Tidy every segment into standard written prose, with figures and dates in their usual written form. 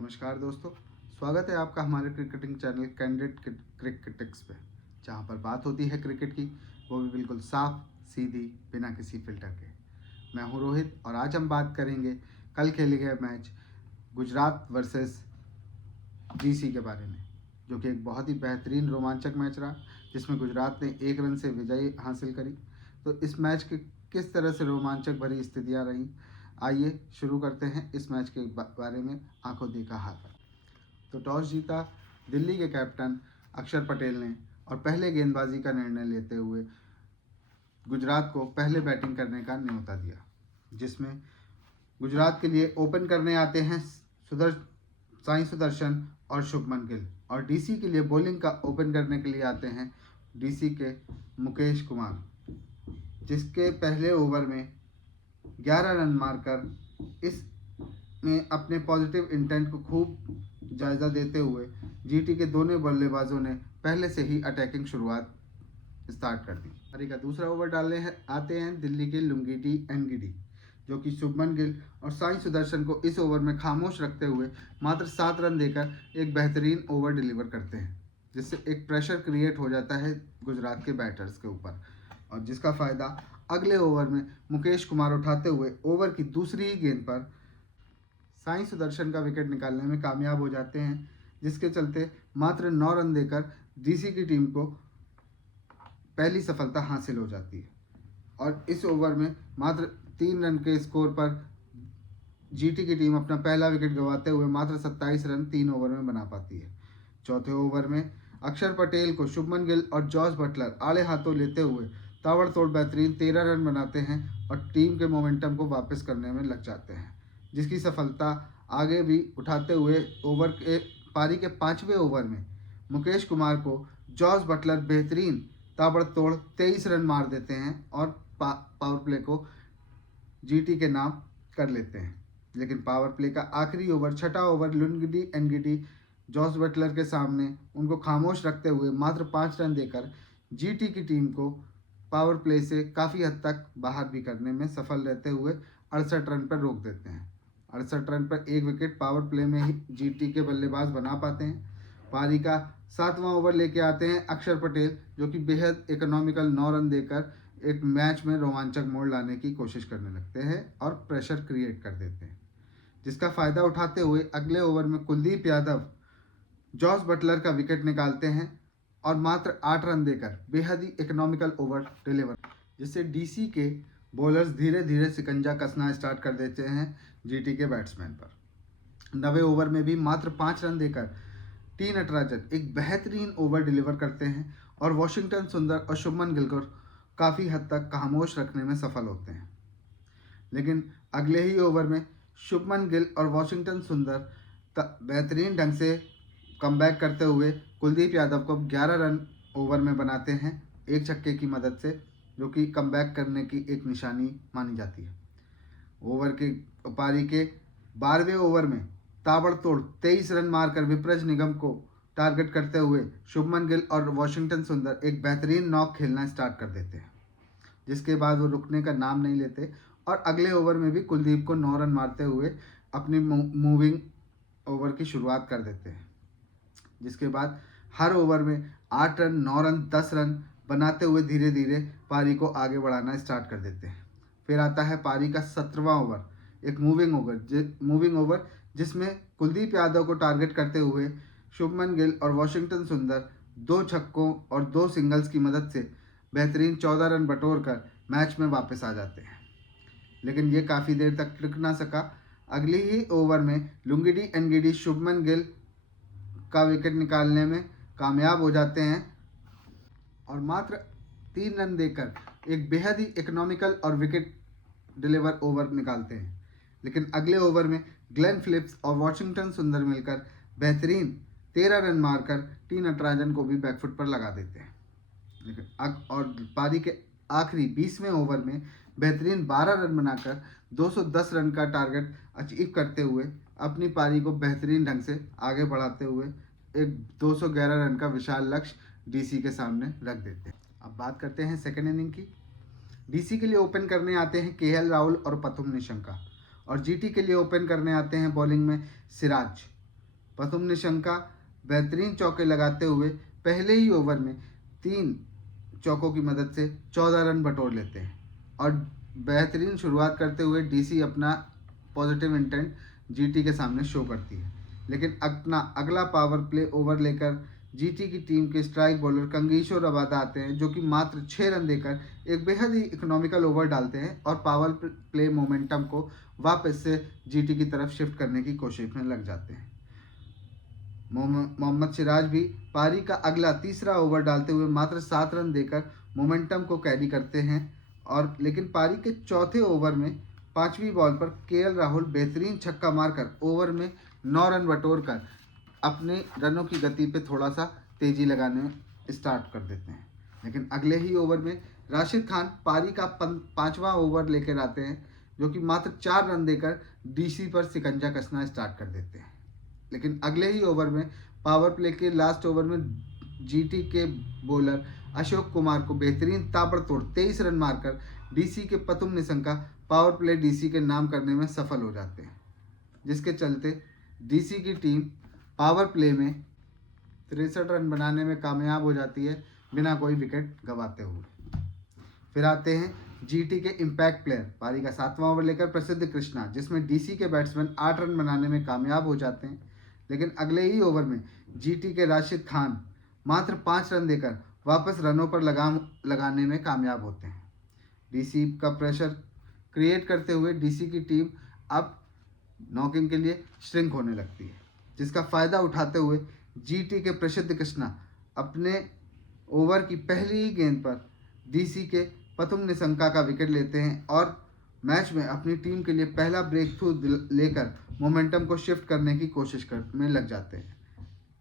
नमस्कार दोस्तों, स्वागत है आपका हमारे क्रिकेटिंग चैनल कैंडिडेट क्रिकेटिक्स पे, जहाँ पर बात होती है क्रिकेट की, वो भी बिल्कुल साफ सीधी, बिना किसी फिल्टर के। मैं हूँ रोहित और आज हम बात करेंगे कल खेले गए मैच गुजरात वर्सेस डीसी के बारे में, जो कि एक बहुत ही बेहतरीन रोमांचक मैच रहा, जिसमें गुजरात ने 1 रन से विजयी हासिल करी। तो इस मैच के किस तरह से रोमांचक भरी स्थितियाँ रहीं, आइए शुरू करते हैं इस मैच के बारे में आंखों देखा हाल। तो टॉस जीता दिल्ली के कैप्टन अक्षर पटेल ने और पहले गेंदबाजी का निर्णय लेते हुए गुजरात को पहले बैटिंग करने का न्योता दिया, जिसमें गुजरात के लिए ओपन करने आते हैं साई सुदर्शन और शुभमन गिल, और डीसी के लिए बॉलिंग का ओपन करने के लिए आते हैं डीसी के मुकेश कुमार, जिसके पहले ओवर में 11 रन मारकर इस में अपने पॉजिटिव इंटेंट को खूब जायज़ा देते हुए जीटी के दोनों बल्लेबाजों ने पहले से ही अटैकिंग शुरुआत स्टार्ट कर दी। पारी का दूसरा ओवर डालने आते हैं दिल्ली के लुंगिडी एनगिडी, जो कि शुभमन गिल और साई सुदर्शन को इस ओवर में खामोश रखते हुए मात्र 7 रन देकर एक बेहतरीन ओवर डिलीवर करते हैं, जिससे एक प्रेशर क्रिएट हो जाता है गुजरात के बैटर्स के ऊपर, और जिसका फ़ायदा अगले ओवर में मुकेश कुमार उठाते हुए ओवर की दूसरी ही गेंद पर साई सुदर्शन का विकेट निकालने में कामयाब हो जाते हैं, जिसके चलते मात्र 9 रन देकर डीसी की टीम को पहली सफलता हासिल हो जाती है। और इस ओवर में मात्र 3 रन के स्कोर पर जीटी की टीम अपना पहला विकेट गंवाते हुए मात्र 27 रन 3 ओवर में बना पाती है। चौथे ओवर में अक्षर पटेल को शुभमन गिल और जॉस बटलर आड़े हाथों लेते हुए ताबड़तोड़ बेहतरीन 13 रन बनाते हैं और टीम के मोमेंटम को वापस करने में लग जाते हैं, जिसकी सफलता आगे भी उठाते हुए पारी के 5वें ओवर में मुकेश कुमार को जॉस बटलर बेहतरीन ताबड़तोड़ 23 रन मार देते हैं और पावर प्ले को जीटी के नाम कर लेते हैं। लेकिन पावर प्ले का आखिरी ओवर, छठा ओवर, लुंगिडी एनगिडी जॉस बटलर के सामने उनको खामोश रखते हुए मात्र 5 रन देकर जीटी की टीम को पावर प्ले से काफ़ी हद तक बाहर भी करने में सफल रहते हुए 68 रन पर रोक देते हैं। 68 रन पर एक विकेट पावर प्ले में ही जीटी के बल्लेबाज बना पाते हैं। पारी का 7वां ओवर लेके आते हैं अक्षर पटेल, जो कि बेहद इकोनॉमिकल 9 रन देकर एक मैच में रोमांचक मोड़ लाने की कोशिश करने लगते हैं और प्रेशर क्रिएट कर देते हैं, जिसका फ़ायदा उठाते हुए अगले ओवर में कुलदीप यादव जॉस बटलर का विकेट निकालते हैं और मात्र 8 रन देकर बेहद ही इकोनॉमिकल ओवर डिलीवर, जिससे डीसी के बॉलर्स धीरे धीरे शिकंजा कसना स्टार्ट कर देते हैं जीटी के बैट्समैन पर। 9वें ओवर में भी मात्र 5 रन देकर टी नटराजन एक बेहतरीन ओवर डिलीवर करते हैं और वॉशिंगटन सुंदर और शुभमन गिल को काफ़ी हद तक खामोश रखने में सफल होते हैं। लेकिन अगले ही ओवर में शुभमन गिल और वॉशिंगटन सुंदर बेहतरीन ढंग से कमबैक करते हुए कुलदीप यादव को 11 रन ओवर में बनाते हैं एक छक्के की मदद से, जो कि कमबैक करने की एक निशानी मानी जाती है। पारी के 12वें ओवर में ताबड़तोड़ 23 रन मारकर विप्रज निगम को टारगेट करते हुए शुभमन गिल और वॉशिंगटन सुंदर एक बेहतरीन नॉक खेलना स्टार्ट कर देते हैं, जिसके बाद वो रुकने का नाम नहीं लेते और अगले ओवर में भी कुलदीप को 9 रन मारते हुए अपनी मूविंग ओवर की शुरुआत कर देते हैं, जिसके बाद हर ओवर में 8 रन, 9 रन, 10 रन बनाते हुए धीरे धीरे पारी को आगे बढ़ाना स्टार्ट कर देते हैं। फिर आता है पारी का 17वां ओवर, एक मूविंग ओवर जिसमें कुलदीप यादव को टारगेट करते हुए शुभमन गिल और वॉशिंगटन सुंदर 2 छक्कों और 2 सिंगल्स की मदद से बेहतरीन 14 रन बटोर कर मैच में वापस आ जाते हैं। लेकिन ये काफ़ी देर तक टिक ना सका। अगली ही ओवर में लुंगिडी एनगिडी शुभमन गिल का विकेट निकालने में कामयाब हो जाते हैं और मात्र 3 रन देकर एक बेहद ही इकोनॉमिकल और विकेट डिलीवर ओवर निकालते हैं। लेकिन अगले ओवर में ग्लेन फिलिप्स और वॉशिंगटन सुंदर मिलकर बेहतरीन 13 रन मारकर टी नटराजन को भी बैकफुट पर लगा देते हैं। लेकिन और पारी के आखिरी 20वें ओवर में बेहतरीन 12 रन बनाकर 210 रन का टारगेट अचीव करते हुए अपनी पारी को बेहतरीन ढंग से आगे बढ़ाते हुए एक 211 रन का विशाल लक्ष्य डीसी के सामने रख देते हैं। अब बात करते हैं सेकेंड इनिंग की। डीसी के लिए ओपन करने आते हैं केएल राहुल और पथुम निशंका, और जीटी के लिए ओपन करने आते हैं बॉलिंग में सिराज, पथुम निशंका बेहतरीन चौके लगाते हुए पहले ही ओवर में 3 चौकों की मदद से 14 रन बटोर लेते हैं और बेहतरीन शुरुआत करते हुए डीसी अपना पॉजिटिव इंटेंट जीटी के सामने शो करती है। लेकिन अपना अगला पावर प्ले ओवर लेकर जीटी की टीम के स्ट्राइक बॉलर कंगीशो रबादा आते हैं, जो कि मात्र 6 रन देकर एक बेहद ही इकोनॉमिकल ओवर डालते हैं और पावर प्ले मोमेंटम को वापस से जीटी की तरफ शिफ्ट करने की कोशिश में लग जाते हैं। मोहम्मद सिराज भी पारी का अगला तीसरा ओवर डालते हुए मात्र 7 रन देकर मोमेंटम को कैरी करते हैं और लेकिन पारी के चौथे ओवर में 5वीं बॉल पर केएल राहुल बेहतरीन छक्का मारकर ओवर में 9 रन बटोर कर अपने रनों की गति पे थोड़ा सा तेजी लगाने स्टार्ट कर देते हैं। लेकिन अगले ही ओवर में राशिद खान पारी का 5वां ओवर लेकर आते हैं, जो कि मात्र 4 रन देकर डीसी पर शिकंजा कसना स्टार्ट कर देते हैं। लेकिन अगले ही ओवर में पावर प्ले के लास्ट ओवर में जीटी के बॉलर अशोक कुमार को बेहतरीन ताबड़तोड़ 23 रन मारकर डीसी के Pathum Nissanka power play DC के नाम करने में सफल हो जाते हैं, जिसके चलते डीसी की टीम पावर प्ले में 63 रन बनाने में कामयाब हो जाती है बिना कोई विकेट गंवाते हुए। फिर आते हैं जीटी के इम्पैक्ट प्लेयर पारी का 7वां ओवर लेकर प्रसिद्ध कृष्णा, जिसमें डीसी के बैट्समैन 8 रन बनाने में कामयाब हो जाते हैं। लेकिन अगले ही ओवर में जीटी के राशिद खान मात्र 5 रन देकर वापस रनों पर लगाम लगाने में कामयाब होते हैं। डीसी का प्रेशर क्रिएट करते हुए डीसी की टीम अब नॉकिंग के लिए श्रिंक होने लगती है, जिसका फ़ायदा उठाते हुए जीटी के प्रसिद्ध कृष्णा अपने ओवर की पहली ही गेंद पर डीसी के पथुम निशंका का विकेट लेते हैं और मैच में अपनी टीम के लिए पहला ब्रेक थ्रू लेकर मोमेंटम को शिफ्ट करने की कोशिश में लग जाते हैं।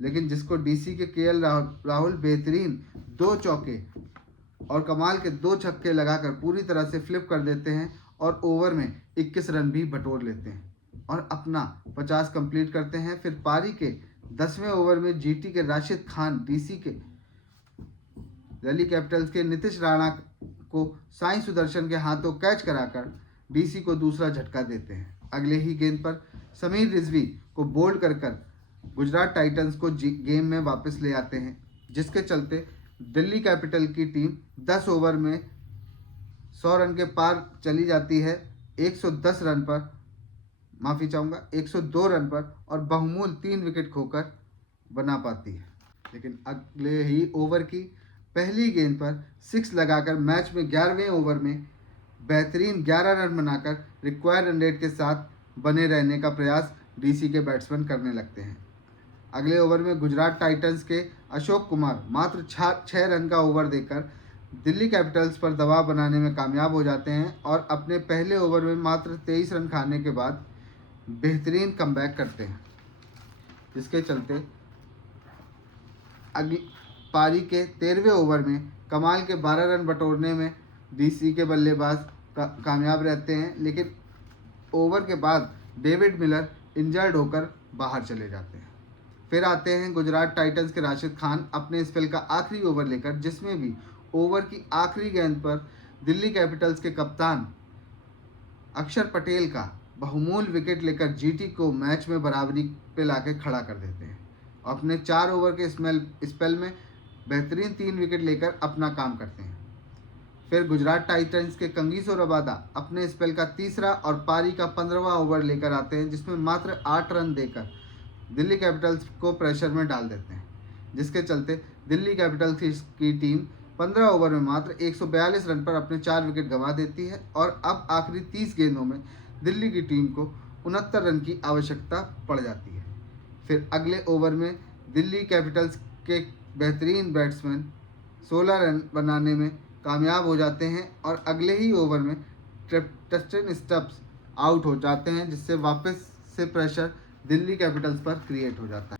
लेकिन जिसको डीसी के केएल राहुल बेहतरीन 2 चौके और कमाल के 2 छक्के लगाकर पूरी तरह से फ्लिप कर देते हैं और ओवर में 21 रन भी बटोर लेते हैं और अपना 50 कंप्लीट करते हैं। फिर पारी के 10वें ओवर में जीटी के राशिद खान डीसी के दिल्ली कैपिटल्स के नीतीश राणा को साई सुदर्शन के हाथों कैच कराकर डीसी को दूसरा झटका देते हैं। अगले ही गेंद पर समीर रिजवी को बोल्ड कर गुजरात टाइटंस को गेम में वापस ले आते हैं, जिसके चलते दिल्ली कैपिटल की टीम 10 ओवर में 100 रन के पार चली जाती है 110 रन पर, माफ़ी चाहूँगा 102 रन पर, और बहुमूल 3 विकेट खोकर बना पाती है। लेकिन अगले ही ओवर की पहली गेंद पर 6 लगाकर मैच में 11वें ओवर में बेहतरीन 11 रन बनाकर रिक्वायर्ड रन रेट के साथ बने रहने का प्रयास डीसी के बैट्समैन करने लगते हैं। अगले ओवर में गुजरात टाइटंस के अशोक कुमार मात्र 6 रन का ओवर देकर दिल्ली कैपिटल्स पर दबाव बनाने में कामयाब हो जाते हैं और अपने पहले ओवर में मात्र 23 रन खाने के बाद बेहतरीन कमबैक करते हैं, जिसके चलते अगली पारी के 13वें ओवर में कमाल के 12 रन बटोरने में डीसी के बल्लेबाज कामयाब रहते हैं। लेकिन ओवर के बाद डेविड मिलर इंजर्ड होकर बाहर चले जाते हैं। फिर आते हैं गुजरात टाइटंस के राशिद खान अपने स्पेल का आखिरी ओवर लेकर, जिसमें भी ओवर की आखिरी गेंद पर दिल्ली कैपिटल्स के कप्तान अक्षर पटेल का बहुमूल विकेट लेकर जीटी को मैच में बराबरी पे लाके खड़ा कर देते हैं। अपने 4 ओवर के स्पेल में बेहतरीन 3 विकेट लेकर अपना काम करते हैं। फिर गुजरात टाइटंस के कंगीसो रबादा अपने स्पेल का तीसरा और पारी का 15वां ओवर लेकर आते हैं, जिसमें मात्र 8 रन देकर दिल्ली कैपिटल्स को प्रेशर में डाल देते हैं, जिसके चलते दिल्ली कैपिटल्स की टीम 15 ओवर में मात्र 142 रन पर अपने 4 विकेट गंवा देती है और अब आखिरी 30 गेंदों में दिल्ली की टीम को 69 रन की आवश्यकता पड़ जाती है। फिर अगले ओवर में दिल्ली कैपिटल्स के बेहतरीन बैट्समैन 16 रन बनाने में कामयाब हो जाते हैं और अगले ही ओवर में ट्रिस्टन स्टब्स आउट हो जाते हैं, जिससे वापस से प्रेशर दिल्ली कैपिटल्स पर क्रिएट हो जाता है।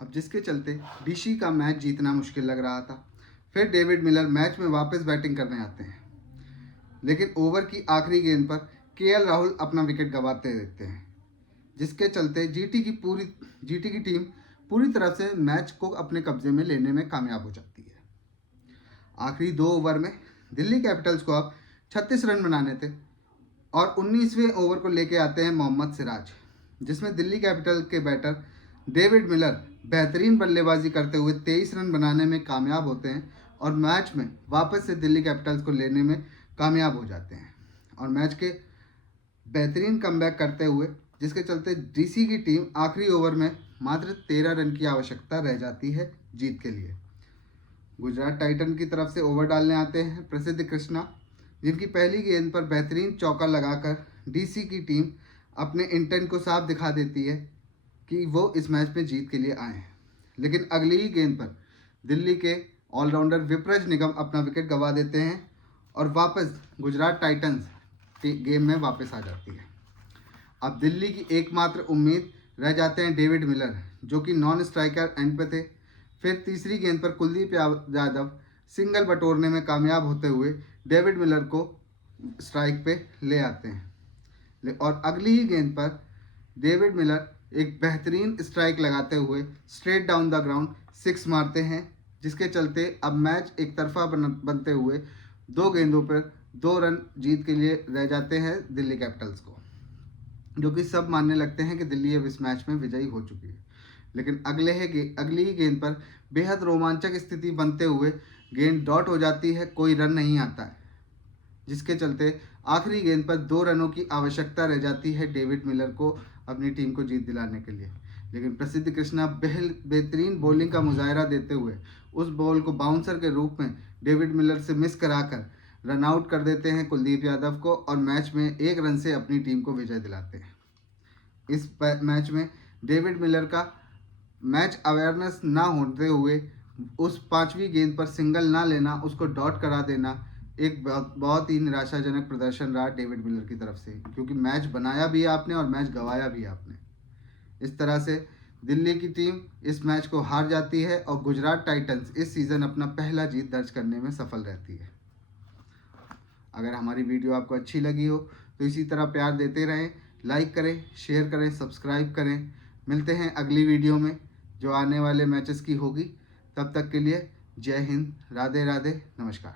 अब जिसके चलते डीसी का मैच जीतना मुश्किल लग रहा था। फिर डेविड मिलर मैच में वापस बैटिंग करने आते हैं, लेकिन ओवर की आखिरी गेंद पर केएल राहुल अपना विकेट गंवाते देते हैं, जिसके चलते जीटी की टीम पूरी तरह से मैच को अपने कब्जे में लेने में कामयाब हो जाती है। आखिरी 2 ओवर में दिल्ली कैपिटल्स को अब 36 रन बनाने थे और 19वें ओवर को लेके आते हैं मोहम्मद सिराज, जिसमें दिल्ली कैपिटल के बैटर डेविड मिलर बेहतरीन बल्लेबाजी करते हुए 23 रन बनाने में कामयाब होते हैं और मैच में वापस से दिल्ली कैपिटल्स को लेने में कामयाब हो जाते हैं और मैच के बेहतरीन कमबैक करते हुए, जिसके चलते डीसी की टीम आखिरी ओवर में मात्र 13 रन की आवश्यकता रह जाती है जीत के लिए। गुजरात टाइटन की तरफ से ओवर डालने आते हैं प्रसिद्ध कृष्णा, जिनकी पहली गेंद पर बेहतरीन चौका लगाकर डीसी की टीम अपने इंटेंट को साफ दिखा देती है कि वो इस मैच में जीत के लिए आए हैं। लेकिन अगली ही गेंद पर दिल्ली के ऑलराउंडर विपरज निगम अपना विकेट गंवा देते हैं और वापस गुजरात टाइटंस की गेम में वापस आ जाती है। अब दिल्ली की एकमात्र उम्मीद रह जाते हैं डेविड मिलर, जो कि नॉन स्ट्राइकर एंड पे थे। फिर तीसरी गेंद पर कुलदीप यादव सिंगल बटोरने में कामयाब होते हुए डेविड मिलर को स्ट्राइक पे ले आते हैं और अगली ही गेंद पर डेविड मिलर एक बेहतरीन स्ट्राइक लगाते हुए स्ट्रेट डाउन द ग्राउंड 6 मारते हैं, जिसके चलते अब मैच एक तरफा बनते हुए 2 गेंदों पर 2 रन जीत के लिए रह जाते हैं दिल्ली कैपिटल्स को, जो कि सब मानने लगते हैं कि दिल्ली अब इस मैच में विजयी हो चुकी है। लेकिन अगली ही गेंद पर बेहद रोमांचक स्थिति बनते हुए गेंद डॉट हो जाती है, कोई रन नहीं आता है, जिसके चलते आखिरी गेंद पर 2 रनों की आवश्यकता रह जाती है डेविड मिलर को अपनी टीम को जीत दिलाने के लिए। लेकिन प्रसिद्ध कृष्णा बेहतरीन बॉलिंग का मुजाहरा देते हुए उस बॉल को बाउंसर के रूप में डेविड मिलर से मिस कराकर रन आउट कर देते हैं कुलदीप यादव को और मैच में 1 रन से अपनी टीम को विजय दिलाते हैं। इस मैच में डेविड मिलर का मैच अवेयरनेस ना होते हुए उस 5वीं गेंद पर सिंगल ना लेना, उसको डॉट करा देना एक बहुत ही निराशाजनक प्रदर्शन रहा डेविड मिलर की तरफ से, क्योंकि मैच बनाया भी आपने और मैच गंवाया भी आपने। इस तरह से दिल्ली की टीम इस मैच को हार जाती है और गुजरात टाइटंस इस सीज़न अपना पहला जीत दर्ज करने में सफल रहती है। अगर हमारी वीडियो आपको अच्छी लगी हो तो इसी तरह प्यार देते रहें, लाइक करें, शेयर करें, सब्सक्राइब करें। मिलते हैं अगली वीडियो में जो आने वाले मैचेस की होगी। तब तक के लिए जय हिंद, राधे राधे, नमस्कार।